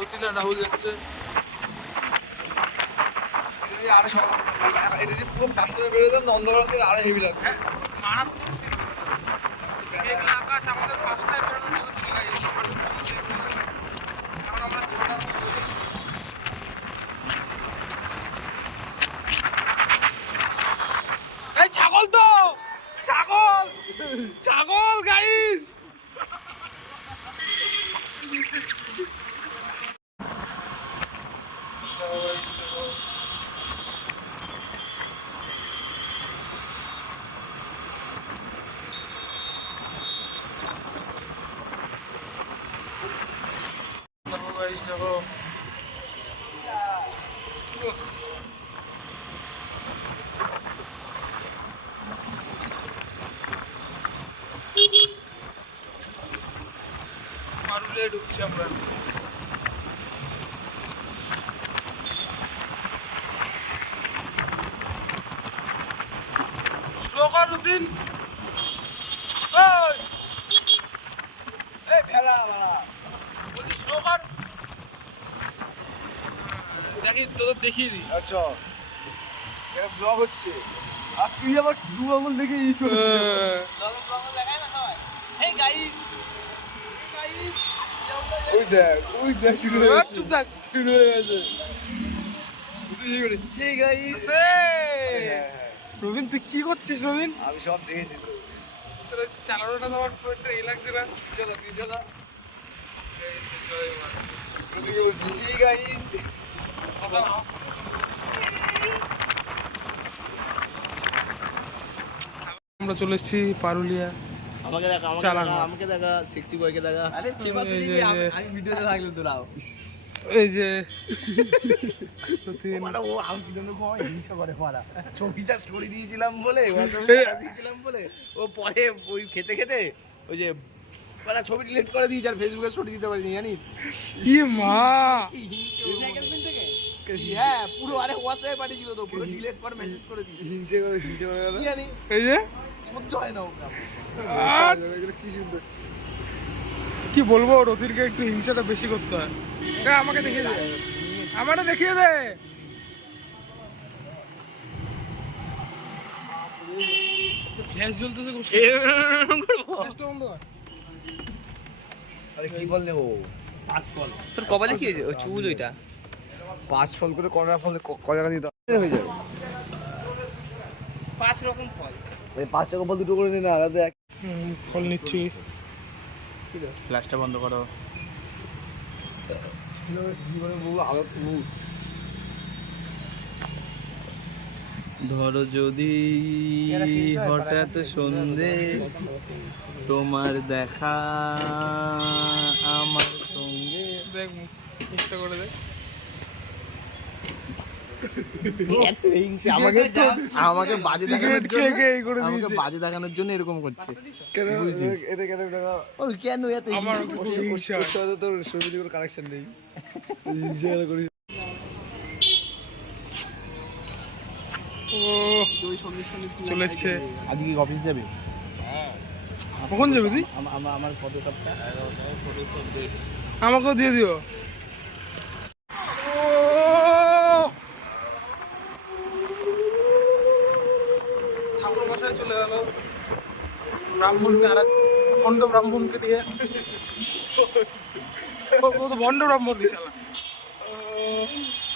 রতিন আর রাহুল যাচ্ছে। আরো সব এটা যে পুরো ফার্স্টে বেরোতে নন্দনকানন থেকে আরো হেভি লাগবে। হ্যাঁ মারাত্মক সিন মেঘলা আকাশ আমাদের 5টায় বেরোনোর কথা ছিল গাইস, এখন আমরা 6টার মধ্যে বেরিয়েছি। এই ছাগল তো ছাগল ছাগল গাইস। দেখো পারুলে ঢুকছি আমরা। স্লো কর রুতিন। এই ফেলা মারা বলছি স্লো কর। দেখি তোদের দেখিয়ে দিই। আচ্ছা এটা ব্লগ হচ্ছে আর তুই আবার দু আঙুল দেখে ই করছিস। ওই দেখ শুরু হয়ে গেছে। চুপ থাক। শুরু হয়ে গেছে। তুই এই করে এই গাইস। রবিন তুই কি করছিস রবিন? আমি সব দেখেছি তো। তোর চালানোটা তো আমার খুব একটা এই লাগছে না। চলো তুই চলো প্রতিকে বলছি এই গাইস। আমরা চলে এসেছি পারুলিয়া। আমাকে দেখা চালানো। আমাকে দেখা সেক্সি বয়কে দেখা। আরে ফেমাস এই নিবি যে- আমি ভিডিওতে থাকলে তোরাও। এই যে রতিন। মানে ও আমি কি জন্য কম হিংসা করে মারা ছবিটা স্টোরি দিয়েছিলাম বলে দিয়েছিলাম বলে ও পরে ওই খেতে খেতে ওই যে মানে ছবি ডিলিট করে দিয়েছে আর ফেসবুকে স্টোরি দিতে পারিনি জানিস ই মা কি হিংসে হ্যাঁ পুরো আরে হোয়াটসঅ্যাপে পাঠিয়েছিল তো পুরো ডিলিট করে মেসেজ করে দিয়েছে হিংসে করে কি জানি এই যে সহ্য হয় না ওকে আর এগুলো কি সুন্দর। কি বলবো রতিনকে একটু হিংসাটা বেশি করতে হয়। আমাকে দেখিয়ে দে, আমারটা দেখিয়ে দে। গ্যাস জ্বলতেছে খুব। গ্যাসটা বন্ধ কর। আরে কি বললে ও তোর কপালে কি হয়েছে? ও চুল ওইটা 5 ফল করে করা ফল ক জায়গা দিয়ে দাও হয়ে যাবে। 5 রকম ফল। এই 5 টাকা ফল দুটো করে নে না আলাদা এক। ফল নিচ্ছি। ফ্ল্যাশটা বন্ধ করো জীবনে বহু আলো তুমি ধরো যদি হঠাৎ সন্ধে তোমার দেখা আমার সঙ্গে দেখ মুখটা করে দেখ। আমাকে আমাকে বাজে দেখানোর জন্য এই করে আমাকে বাজে দেখানোর জন্য এরকম করছে কেন এতে কেন টাকা ও কেন এত আমার হিংসা? ওর সাথে তোর সমিতি কোনো কানেকশন নেই। হিংসা করি ও চলে এসছে। আজকে কি অফিস যাবে কখন যাবি তুই? আমার ফটো কাপটা আমাকেও দিয়ে দিও। ঠাকুর মশাই চলে গেল ব্রাহ্মণকে, আর এক ভণ্ড ব্রাহ্মণকে দিয়ে। ও তো ভণ্ড ব্রাহ্মণ দিশালা।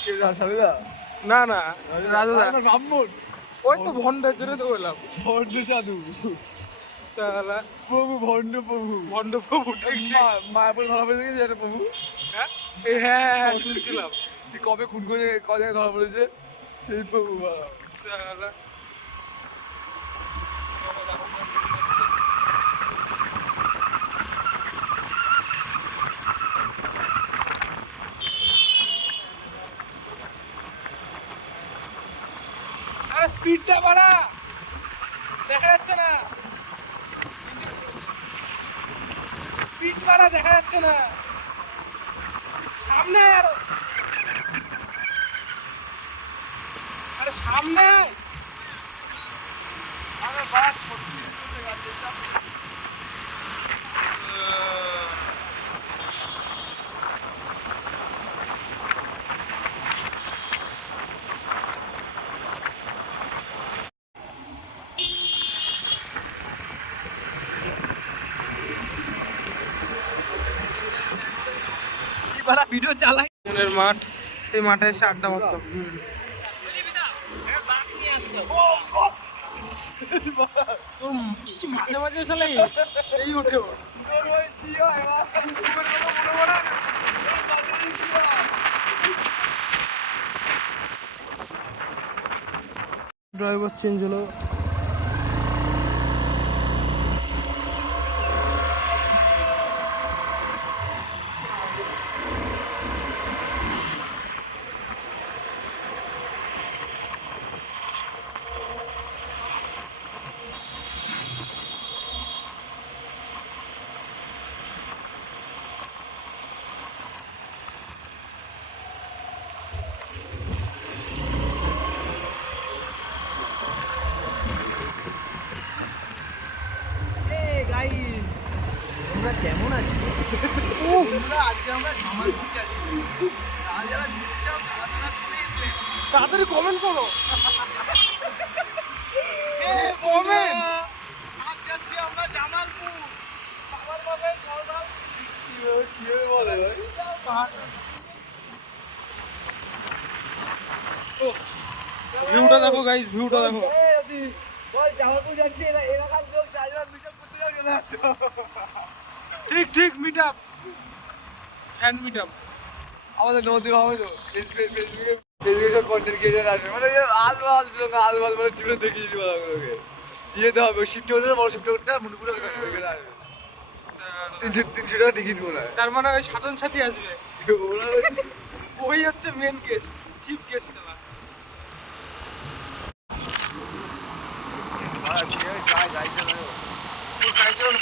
কে সাবিদা না না রাজা ব্রাহ্মণ ওই তো ভণ্ডের জন্য তো বললাম। ভণ্ড সাধু শালা প্রভু ভণ্ড প্রভু ভণ্ড প্রভু ঠিক ঠিক। মায়াপুর ধরা পড়েছে কি একটা প্রভু হ্যাঁ এই হ্যাঁ শুনছিলাম। কবে খুন করে ক জায়গায় ধরা পড়েছে সেই প্রভু বাবা। শালা আরে স্পিডটা বাড়া, দেখা যাচ্ছে না। স্পিড বাড়া, দেখা যাচ্ছে না। সামনে আরো, আরে সামনে। আরে বাড়া ছোট ভিডিও চালাই মনের মাঠ, এই মাঠে এসে আড্ডা মারতাম। তোর কিছু মাঝে মাঝে শালা এই ওঠে ওর। ড্রাইভার চেঞ্জ হলো। কেমন আছি? আজকে আমরা জামালপুর যাচ্ছি। যারা যেতে চাও তারা চলে যেতে। তাড়াতাড়ি কমেন্ট করো, কমেন্ট। আজ যাচ্ছি আমরা জামালপুর। বাবার বাবাই জলদাল। কি বলে ভাই? ভিউটা দেখো গাইস, ভিউটা দেখো। বল জামালপুর যাচ্ছি, এলাকার লোক ড্রাইভার মিটআপ করতে যাবে। ঠিক ঠিক meet up, fan meet up. আমাদের নদী হবে তো ফেসবুকে সব কন্টেন্ট ক্রিয়েটার আসবে মানে আলবাল মানে টিভিতে দেখিয়ে দিবো ওগুলোকে ইয়েতে হবে শিফট হলে বড় শিফট করতে মুন্ডুপুরে আসবে 300 টাকা টিকিট মনে হয় তার মানে ওই সাধন সাথী আসবে, ওই হচ্ছে মেন কেস, চিপ কেস।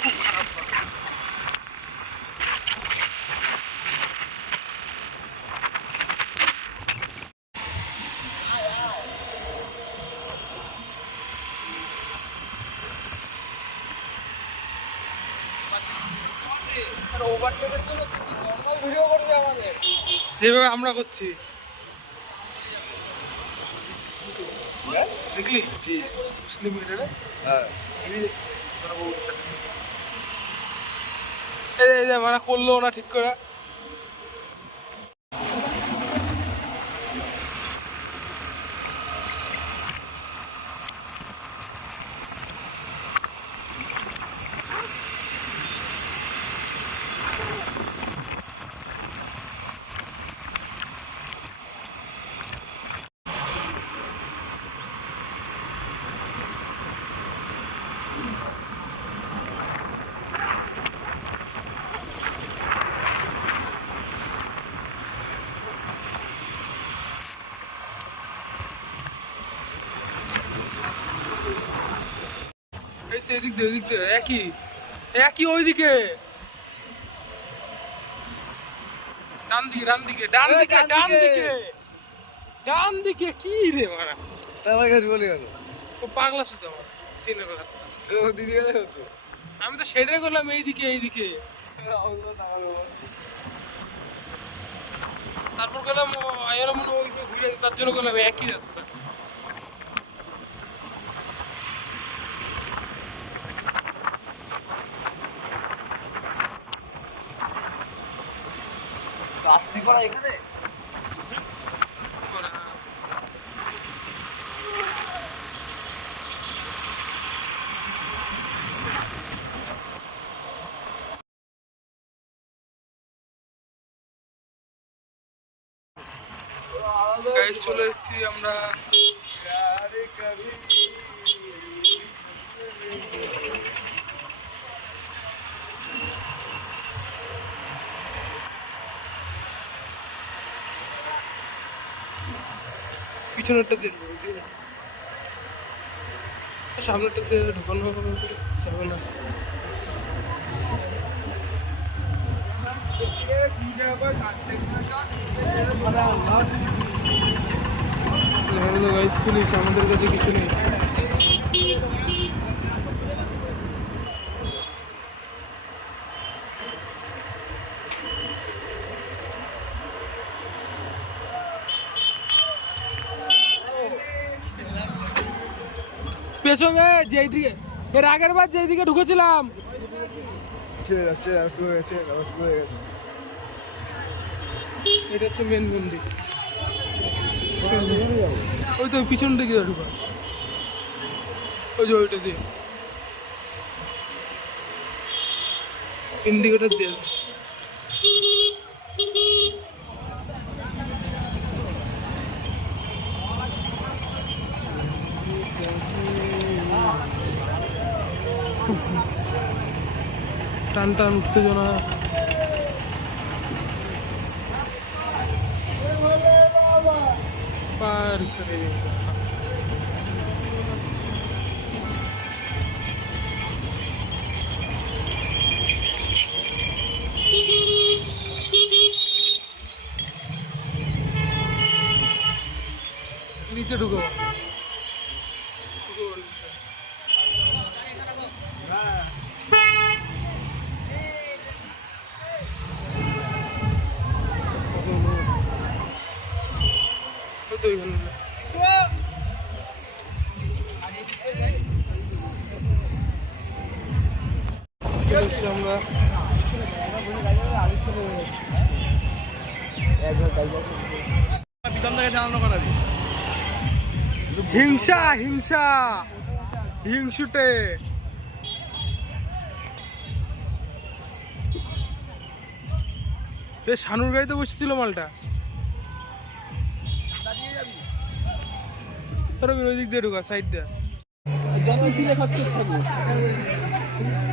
খুব খারাপ। যেভাবে আমরা করছি দেখলি কি মুসলিম মেয়েরা হ্যাঁ এই যে মানে করলো না ঠিক করে। এই তো এদিক দিয়ে একই একই ওইদিকে ডান দিকে ডান দিকে কি রে মারা তারপর কাছে বলে গেল ও পাগলা শুধু আমার চিনে রাস্তা। দিদি গেলে হতো আমি তো সেটাই করলাম এইদিকে তারপর গেলাম আয়ার মনে ওই ঘুরে তার জন্য গেলাম একই রাস্তা। আস্তে করা এখানে গাইস চলে এসেছি আমরা। পিছনেরটা দিয়ে সামনেরটা দিয়ে ঢোকানো যাবে না। পুলিশ আমাদের কাছে কিছু নেই। পেছনে যেই দিকে এর আগের বার যেই দিকে ঢুকেছিলাম চলে যাচ্ছে শুরু হয়ে গেছে এটা হচ্ছে মেন মন্দির। ওই তো পিছন দিকে ঢুকা, ওই যে ওইটা দিয়ে ইন্ডিকেটার দিয়ে। টান টান উত্তেজনা। পার করে নিচে ঢুকো। আমরা হিংসা হিংসা হিংসুটে শানুর গাড়িতে বসেছিল মালটা। ওই দিক দিয়ে ঢুকা, সাইড দিয়ে।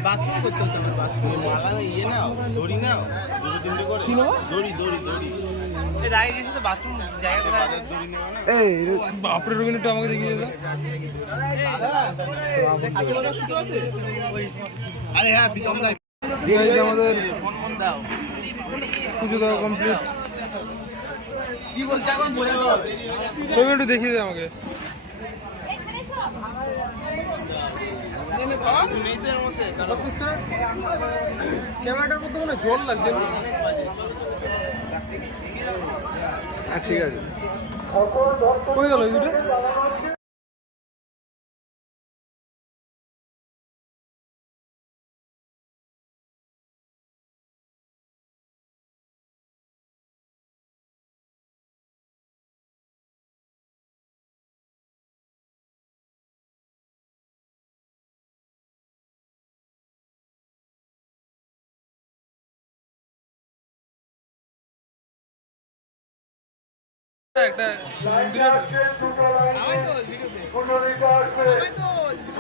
বাথরুম করতে হতো না, বাথরুম মালা ইয়ে নাও, দড়ি নাও, দুটো তিনটে করে দড়ি দড়ি দড়ি রায় দিয়েছে তো বাথরুম জায়গা করে আছে। দড়ি নেওয়া না। এই বাপরে রোগিন একটু আমাকে দেখিয়ে দাও। আরে হ্যাঁ প্রীতম দা আমাদের ফোন দাও। পুজো দেওয়া কমপ্লিট। কি বলছে এখন বলে দাও। রোগিন একটু দেখিয়ে দে আমাকে। ক্যামেরাটার মধ্যে মনে জল লাগছে না। ঠিক আছে। কই গেল এই দুটো? একটা মন্দিরের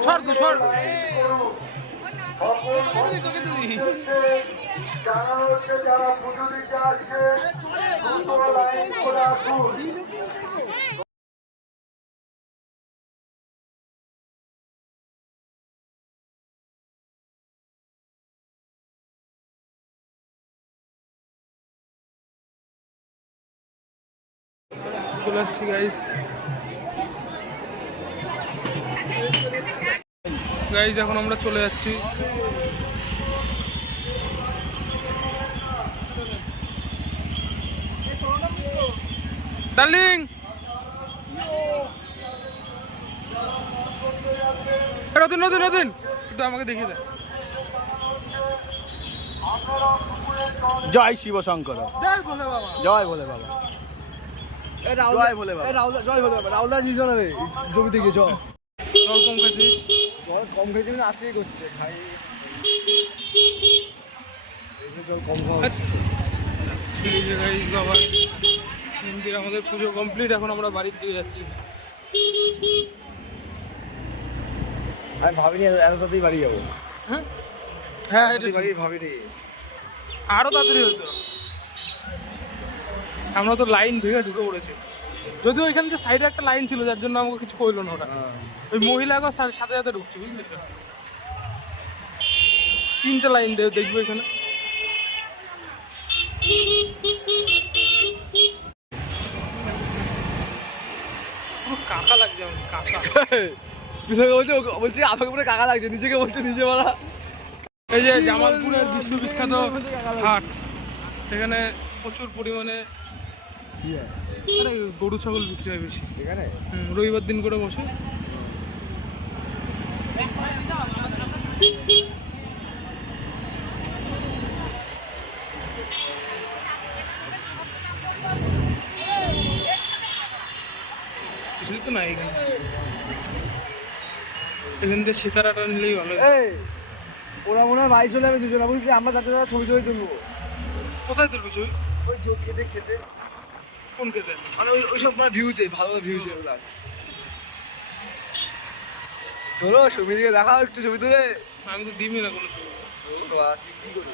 সর তো সর। চলে আসছি গাইস। গাইস এখন আমরা চলে যাচ্ছি ডার্লিং। নতুন নতুন নতুন একটু আমাকে দেখিয়ে দে। জয় শিব শঙ্কর, জয় ভোলে বাবা। জয় ভোলে বাবা, জয় ভোলে বাবা, জয় ভোলে বাবা। রাহুলদার নিজ না রে জমিতে গিয়ে জল জল কম খাইছিস? জল কম খেয়েছি মানে আসেই করছে খাই জল কম কম। গাইস বাবা মন্দির আমাদের পুজো কমপ্লিট। এখন আমরা বাড়ির দিকে যাচ্ছি। আমি ভাবিনি এত তাড়াতাড়ি বাড়ি যাবো। হ্যাঁ হ্যাঁ এটা ঠিক। বাড়ি ভাবিনি আরো তাড়াতাড়ি হতো। আমরা তো লাইন ভেঙে ঢুকে পড়েছি। যদিও ওইখানে যে সাইডে একটা লাইন ছিল যার জন্য আমাকে কিছু কইলো না ওরা। ওই মহিলাকে সাথে সাথে ঢুকছে বুঝলি তো। 3টে লাইন দেখবো এখানে। পুরো কাকা লাগছে আমার, কাকা। পিছনে বলছে বলছি আমাকে পুরো কাকা লাগছে, নিজেকে বলছে নিজে বলা। এই যে জামালপুরের বিশ্ববিখ্যাত হাট, এখানে প্রচুর পরিমাণে গরু ছাগল বিক্রি হয় বেশি এখানে। রবিবার দিন করে বসে। তো না এখানে থেকে সিতারাটা নিলেই ভালো। এই ওরা মনে হয় বাড়ি চলে যাবে দুজন, বুঝলি? আমরা যাতে যাতে ছবি ছবি তুলবো। কোথায় তুলবি ছবি? ওই যোগ খেতে খেতে, কোন খেতে? মানে ওইসব মানে ভিউতে, ভালো ভিউ সেগুলো। চলো সমিতিকে দেখাও একটু ছবি তুলে। আমি তো দিবি না কোনো ছবি। কি করি?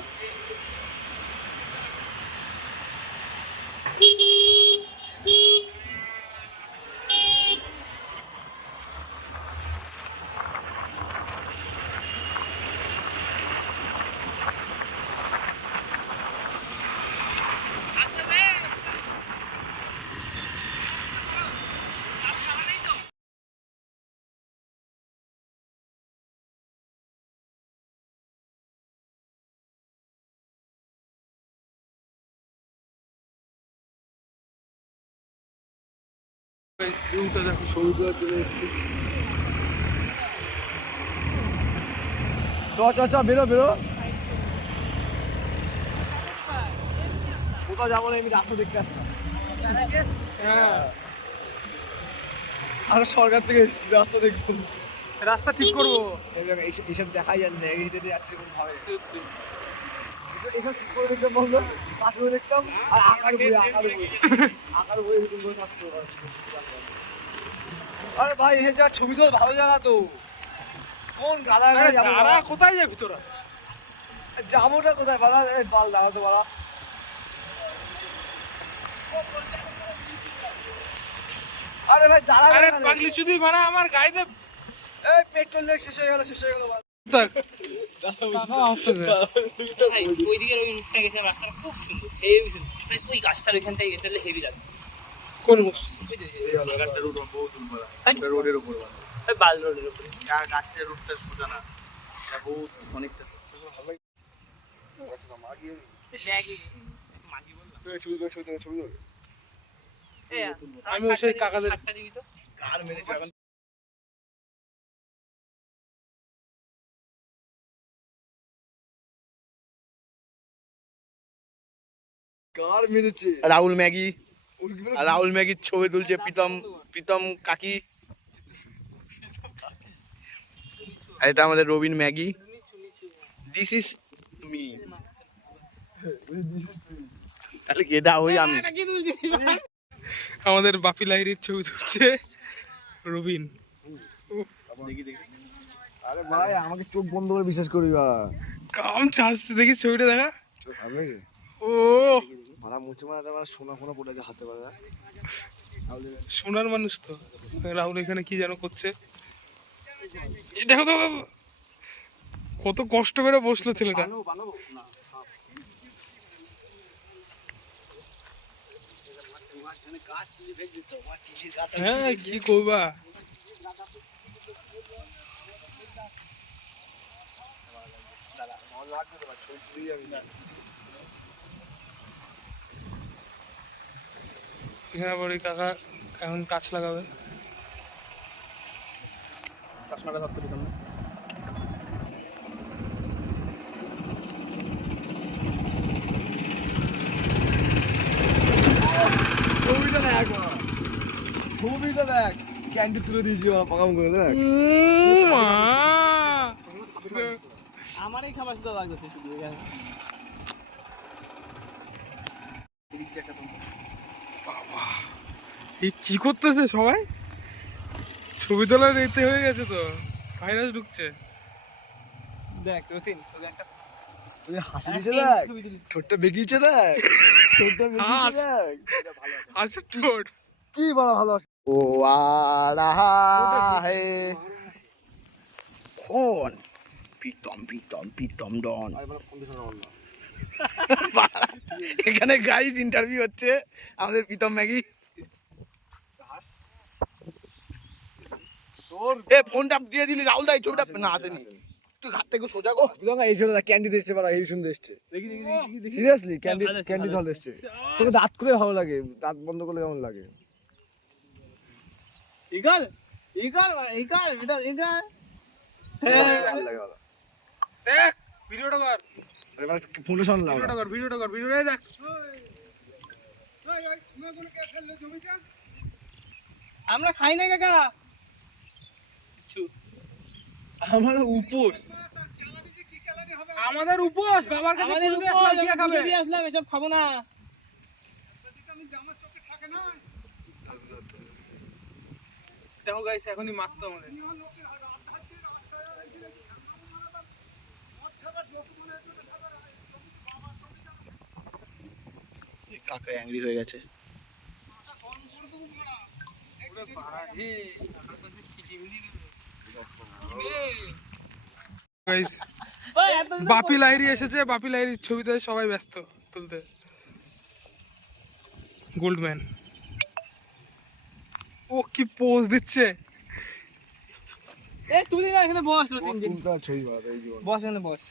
ভিউটা দেখো। ছবি তোলার জন্য এসেছি। চ বেরো বেরো। কোথাও যাবো না, আমি রাস্তা দেখতে আসলাম। হ্যাঁ আমরা সরকার থেকে এসেছি, রাস্তা দেখবো। রাস্তা ঠিক করবো। এইসব দেখাই যাচ্ছে না, হেঁটে হেঁটে যাচ্ছে কোন ভাবে। এসব ঠিক করে দেখতে বললো, পাশে দেখতাম আর আকার বই এরকম করে থাকতো। আরে ভাই এই জায়গা ছবি তো ভালো জায়গা তো, কোন গাদা গাড়ি যাবো? তারা কোথায় যাবি তোরা? যাবোটা কোথায় বাড়া? এই বাল দাঁড়াতো বাড়া। আরে ভাই দাঁড়া। আরে পাগলি চুদি মারা আমার গাড়িতে এই পেট্রোল দিয়ে শেষ হয়ে গেল বাল। থাক। টাকা আসতেছে। ভাই ওইদিকের ওই রুটটা গেছে, রাস্তাটা খুব সুন্দর, হেভি সুন্দর। ভাই, ওই গাছটার ওইখানটায় গেতে হলে হেভি লাগবে। কোন বস্তু? ওই যে গাছটার রুট বহুত দূর, রোডের উপর ওই বাল রোডের উপরে। গাছের রুটটা সোজা না, বহুত অনেকটা। মাগি বললাম। ছবি আমি ওই সেই কাকাদের একটা দিবি তো। কার মেরেছে এখন? কার মেরেছে? রাহুল ম্যাগি, আর রাহুল ম্যাগির ছবি তুলছে প্রীতম কাকি। আর এটা আমাদের Robin Maggi. This is me. তাহলে এটা ওই আমি। আমাদের বাপি লাহিড়ির ছবি তুলছে রবিন। আরে ভাই আমাকে চোখ বন্ধ করে বিশ্বাস করবি বা। কাম চাচ্ছে দেখি ছবিটা দেখা। হবে ও মারা মুছে মারা আমার সোনা ফোনা পড়ে আছে হাতে পারে। সোনার মানুষ তো। রাহুল এখানে কি যেন করছে। এই দেখো তো কত কষ্ট করে বসলো ছেলেটা। হ্যাঁ কি করবা? এখানে আবার ওই কাকা এখন গাছ লাগাবে। ছবিটা দেখ, ক্যান্ডি তুলে দিয়েছি ওরা পাকাম করে দেখ। মা আমারই খাবার তো লাগতেছে শুধু এখানে। এই কি করতেছে সবাই? ছবি তোলার এতে হয়ে গেছে তো, ভাইরাস ঢুকছে। দেখ রতিন, তোকে একটা ওই হাসি দিছে দেখ, ঠোঁটটা বেঁকিয়েছে দেখ, ঠোঁটটা বেঁকিয়েছে দেখ। আচ্ছা ঠোঁট কি বলা ভালো ও আ রাহা হে কোন প্রীতম ডন। এখানে গাইস ইন্টারভিউ হচ্ছে আমাদের প্রীতম ম্যাগি। এ ফোনটা দিয়ে দিলি রাহুল দাই, ছবিটা না আসেনি। তুই ঘাট থেকে সোজা কর। এই ছবিটা ক্যান্ডি দিচ্ছে পারা, এই সুন্দর এসছে। সিরিয়াসলি ক্যান্ডি ভালো এসছে। তোকে দাঁত করে ভালো লাগে, দাঁত বন্ধ করলে কেমন লাগে? ইকার এটা ভালো লাগে ভালো। দেখ ভিডিওটা কর, এবার ফোনটা শুনলাম ভিডিওটা কর দেখ। আমরা খাই না কাকা আমার উপোস, আমাদের উপোস, বাবার কাছে পুজো দিয়ে আসলাম, কে খাবে? দিয়ে আসলাম, এসব খাবো না। দেখো গাইস, এখনই মারতো আমাদের। কাকা অ্যাংরি হয়ে গেছে। গাইস, বাপি লাহিড়ী এসেছে, বাপি লাহিড়ীর ছবিতে সবাই ব্যস্ত তুলতে। গোল্ডম্যান ও কি পোজ দিচ্ছে। এ তুই না এখানে বস রে, তিনজন ছবি বানাতে এই জীবন। বস, এখানে বস।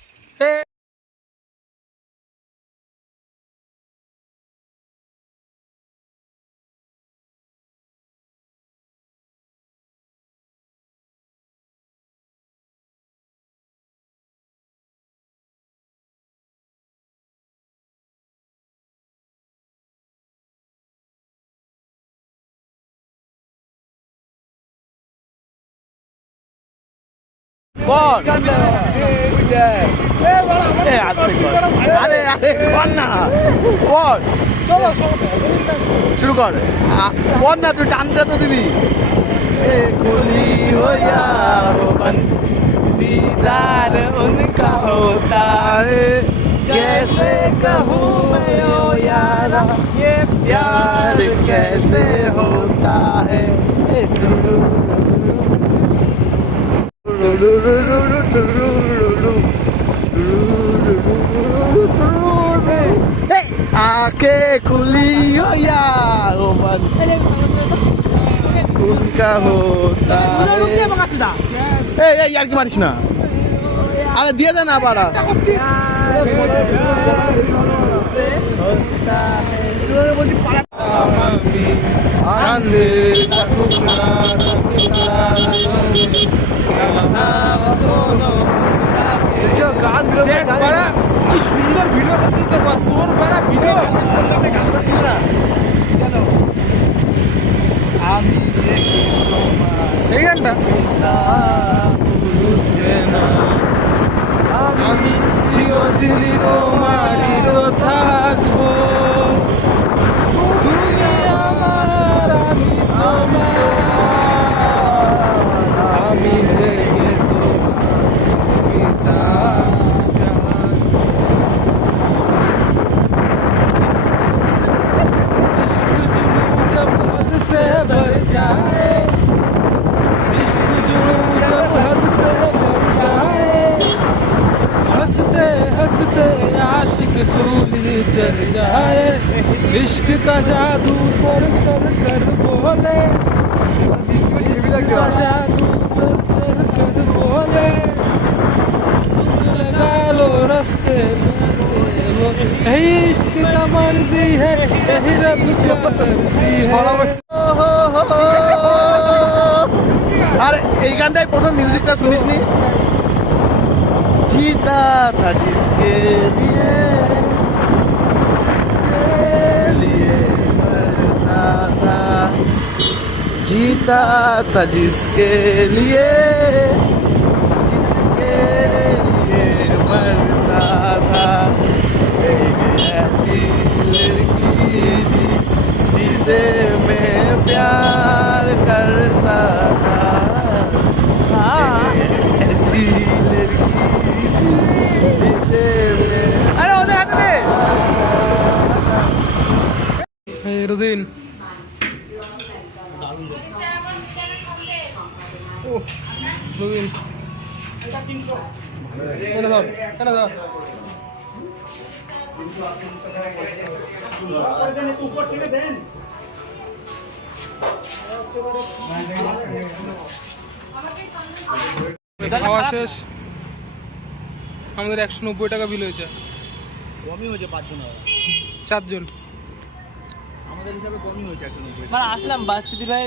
আরে আরে কর না, কর শুরু কর, কর না, তুই টানটা তো দিবি। कुली हो यारो बन दीदार उनका होता है, कैसे कहूँ मैं ओ यारा ये प्यार कैसे होता है। आंखें खुली हो यारो बन उनका होता है। यार की मारिस ना, अरे दिए दे ना पारा। কি সুন্দর ভিডিও করতে, তোর বেড়া ভিডিও এই গানটা আমি চিরদিনই তোমারই থাকবো, তুমি আমার, আমি তোমার, আমি জেগে তোমার পিতা জান। इश्क जुनून जब हद से बढ़ जाए, इश्क जुनून जब हद से बढ़ जाए, हंसते हंसते आशिक सूली चल जाए, इश्क का जादू सर चल कर बोले, इश्क का जादू सर चल कर बोले, तुम लगा लो रास्ते यही इश्क का मर्जी है, यही रब का मर्जी है। अरे এই গানটাই প্রথম মিউজিকটা শুনিসনি? जीता था जिसके लिए मरता था, जीता था जिसके लिए मरता था, एक ऐसी लड़की जिसे मैं प्यार करता था, ऐसी लड़की जिसे मैं। अरे उधर हाथ दे। রুদিন ও রুদিন এনে ধর, এনে ধর। খাওয়া শেষ, আমাদের 190 টাকা বিল হয়েছে। কমই হয়েছে 5 জন, 4 জন। আমাদের হিসাবে কমই হয়েছে 190। আসলাম বাচ্চাদের ভাই